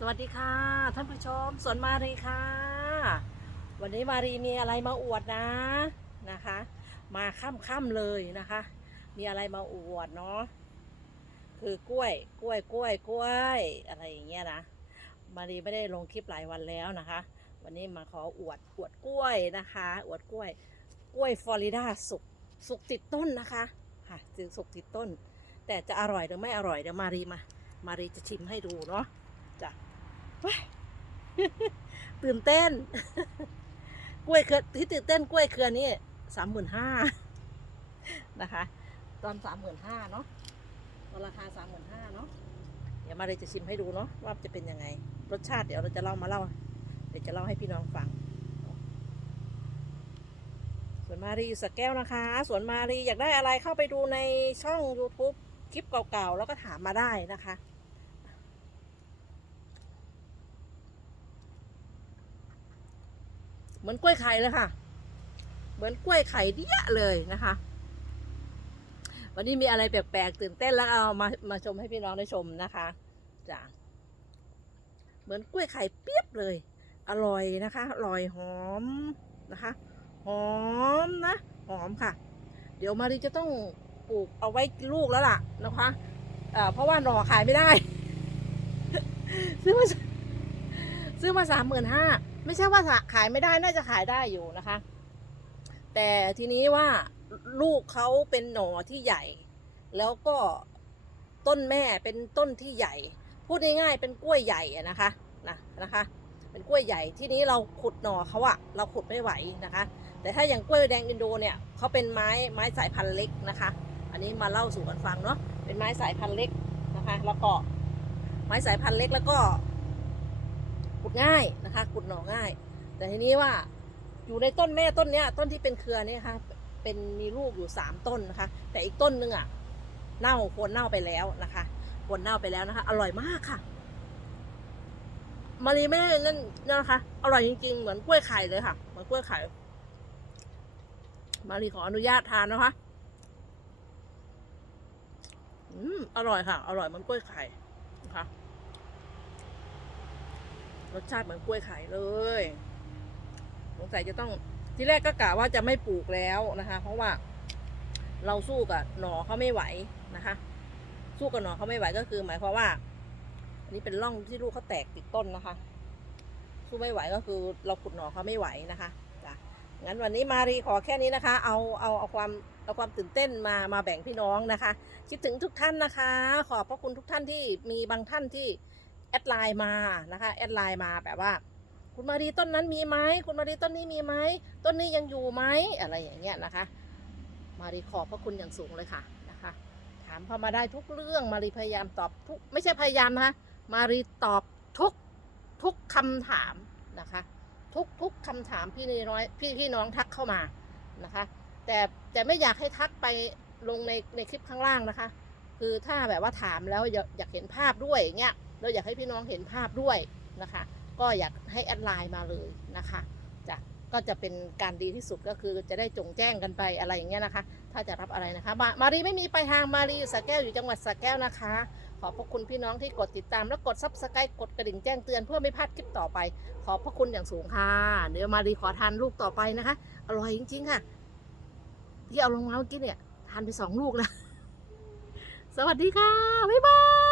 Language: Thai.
สวัสดีค่ะ ท่านผู้ชมสวนมารีค่ะ วันนี้มารีมีอะไรมาอวดนะนะคะ มาค่ำๆเลยนะคะ มีอะไรมาอวดเนาะคือกล้วยกล้วยกล้วยกล้วยอะไรอย่างเงี้ยนะมารีไม่ได้ลงคลิปหลายวันแล้วนะคะ วันนี้มาขออวดอวดกล้วยนะคะ อวดกล้วย กล้วยฟลอริดาสุกสุกติดต้นนะคะค่ะสุกติดต้น แต่จะอร่อยหรือไม่อร่อยเดี๋ยวมารีมา มารีจะชิมให้ดูเนาะ จ้ะตื่นเต้น กล้วยเครือที่ตื่นเต้นกล้วยเครือนี่สามหมื่นห้านะคะ ตอนสามหมื่นห้าเนาะตอนราคาสามหมื่นห้าเนาะเดี๋ยวมาเลยจะชิมให้ดูเนาะว่าจะเป็นยังไง รสชาติเดี๋ยวเราจะเล่ามาเล่าเดี๋ยวจะเล่าให้พี่น้องฟังสวนมารีอยู่สระแก้วนะคะ สวนมารีอยากได้อะไรเข้าไปดูในช่อง YouTube คลิปเก่าๆ แล้วก็ถามมาได้นะคะ เหมือนกล้วยไข่เลยค่ะ เหมือนกล้วยไข่เดียเลยนะคะ วันนี้มีอะไรแปลกๆตื่นเต้นแล้วเอามามาชมให้พี่น้องได้ชมนะคะจ้ะเหมือนกล้วยไข่เปียบเลย อร่อยนะคะ อร่อยหอมนะคะ หอมนะ หอมค่ะ เดี๋ยวมารีจะต้องปลูกเอาไว้ลูกแล้วล่ะนะคะเอ่อเพราะว่าหน่อขายไม่ได้ ซื้อมาซื้อมาสามหมื่นห้า ไม่ใช่ว่าขายไม่ได้น่าจะขายได้อยู่นะคะ แต่ทีนี้ว่าลูกเขาเป็นหน่อที่ใหญ่ แล้วก็ต้นแม่เป็นต้นที่ใหญ่ พูดง่ายๆเป็นกล้วยใหญ่นะคะนะนะคะ เป็นกล้วยใหญ่ที่นี้เราขุดหน่อเขาอะเราขุดไม่ไหวนะคะ แต่ถ้าอย่างกล้วยแดงอินโดเนี่ยเขาเป็นไม้ไม้สายพันธุ์เล็กนะคะ อันนี้มาเล่าสู่กันฟังเนาะเป็นไม้สายพันธุ์เล็กนะคะ แล้วก็ไม้สายพันธุ์เล็กแล้วก็ ง่ายนะคะ ขุดหน่อง่าย แต่ทีนี้ว่าอยู่ในต้นแม่ต้นเนี้ย ต้นที่เป็นเครือเนี่ยค่ะเป็นมีลูกอยู่สามต้นนะคะ แต่อีกต้นหนึ่งอะเน่าโคนเน่าไปแล้วนะคะโคนเน่าไปแล้วนะคะ อร่อยมากค่ะมารีไม่ได้นั่นนะคะ อร่อยจริงๆ เหมือนกล้วยไข่เลยค่ะเหมือนกล้วยไข่มารีขออนุญาตทานนะคะอืมอร่อยค่ะ อร่อยเหมือนกล้วยไข่นะคะ รสชาติเหมือนกล้วยไข่เลยสงสัยจะต้องที่แรกก็กะว่าจะไม่ปลูกแล้วนะคะ เพราะว่า เราสู้กับหน่อเขาไม่ไหวนะคะ สู้กับหน่อเขาไม่ไหวก็คือ หมายความว่า อันนี้เป็นร่องที่ลูกเขาแตกติดต้นนะคะ สู้ไม่ไหวก็คือ เราขุดหน่อเขาไม่ไหวนะคะจ้ะงั้นวันนี้มารีขอแค่นี้นะคะ เอาเอาเอาความเอาความตื่นเต้นมามาแบ่งพี่น้องนะคะ คิดถึงทุกท่านนะคะ ขอบพระคุณทุกท่านที่มีบางท่านที่ แอดไลน์มานะคะแอดไลน์มาแบบว่า คุณมารีต้นนั้นมีไหมคุณมารีต้นนี้มีไหมต้นนี้ยังอยู่ไหมอะไรอย่างเงี้ยนะคะ มารีขอบพระคุณอย่างสูงเลยค่ะนะคะ ถามเข้ามาได้ทุกเรื่องมารีพยายามตอบทุกไม่ใช่พยายามนะคะมารีตอบทุกทุกคำถามนะคะ ทุกทุกคำถามพี่น้อยพี่พี่น้องทักเข้ามานะคะ แต่แต่ไม่อยากให้ทักไปลงในในคลิปข้างล่างนะคะ คือถ้าแบบว่าถามแล้วอยากอยากเห็นภาพด้วยอย่างเงี้ย เราอยากให้พี่น้องเห็นภาพด้วยนะคะ ก็อยากให้แอดไลน์มาเลยนะคะจะก็จะเป็นการดีที่สุดก็คือจะได้จงแจ้งกันไปอะไรอย่างเงี้ยนะคะ ถ้าจะรับอะไรนะคะ มามารีไม่มีไปลายทางมารีอยู่สระแก้วอยู่จังหวัดสระแก้วนะคะ ขอบพระคุณพี่น้องที่กดติดตามและกดซับสไครต์กดกระดิ่งแจ้งเตือนเพื่อไม่พลาดคลิปต่อไป ขอบพระคุณอย่างสูงค่ะ เดี๋ยวมารีขอทานลูกต่อไปนะคะ อร่อยจริงๆค่ะ ที่เอาลงมาเมื่อกี้เนี่ยทานไปสองลูกแล้ว สวัสดีค่ะ บ๊ายบาย